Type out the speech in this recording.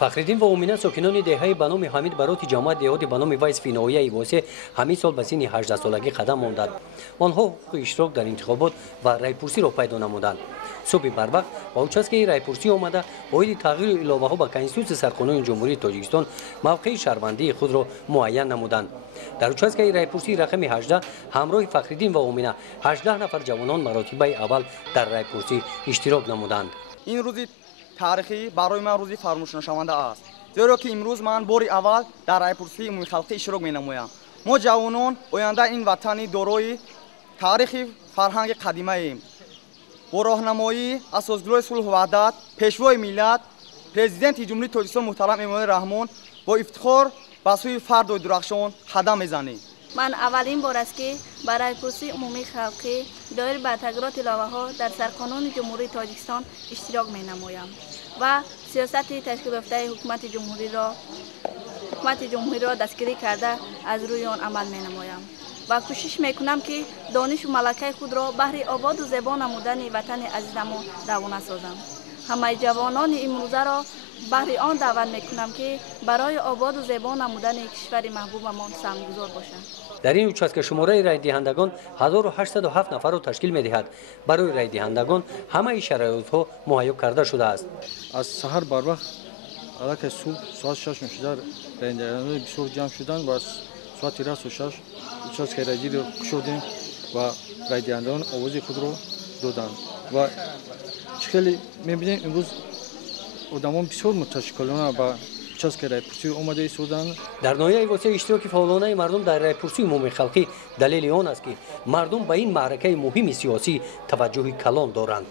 فخرالدین و امینه ساکنان دهه به نام حمید برات جامعه دهاتی به نام ویس فینایی واسه همین سال به سن 18 سالگی قدم ماندند. آنها حقوق اشتراک در انتخابات و رایپرسی را پیدا نمودند. صبح بروقت با участке رایپرسی آمده باید تغییر علاوه ها به کنستیتوسیون سرقانون جمهوری تاجیکستان موقع شهروندی خود را معین نمودند. در участке رایپرسی رقم 18 همراه فخرالدین و امینه 18 نفر جوانان مراتبه اول در رایپرسی اشتراک نمودند. این روزی تاریخی برای من روزی فراموش نشونده است، زیرا که امروز من بار اول در رایپرسی عمومی خلقی اشتراک می‌نمایم. ما جوانان آینده این وطنی دارای تاریخی فرهنگ قدیمی ایم. با راهنمایی اساسگروه صلح و وحدت پیشوای ملت پرزیدنت جمهوری تاجیکستان محترم امامزاده رحمان با افتخار به سوی فرد و درخشان قدم می‌زنیم. من اولین بار است که برای پرسی عمومی خلقی دایر به تغییرات لایحه‌ها در سرقانون جمهوری تاجیکستان اشتراک می‌نمایم و سیاست تشکیل یافته حکومت جمهوری را دستگیری کرده از روی آن عمل می‌نمایم و کوشش می‌کنم که دانش و ملکه خود را بهر آباد و زیبا نمودن وطن عزیزم روانه سازم. همه جوانان امروزه را بهر آن دعوت می‌کنم که برای آباد و زیبا نمودن کشور محبوبمان سهمگذار باشند. در این участке شماره رای دهندگان 1807 نفر را تشکیل می‌دهد. برای رای دهندگان همه شرایط‌ها مهیا کرده شده است. از سحر بر وقت البته صبح ساعت 6 می‌شد رای دهندگان بسیار جمع شدند و ساعت 6 участке رای را گشودیم و رای دهندگان آواز خود را دادند و خیلی می‌بینیم امروز آدمان بسیار متشکلانه با участке رایپرسی آمده ایستادند. در ناحیه واسه اشتراک فعالانه مردم در رایپرسی عمومی خلقی دلیل آن است که مردم به این معرکه مهم سیاسی توجه کلان دارند.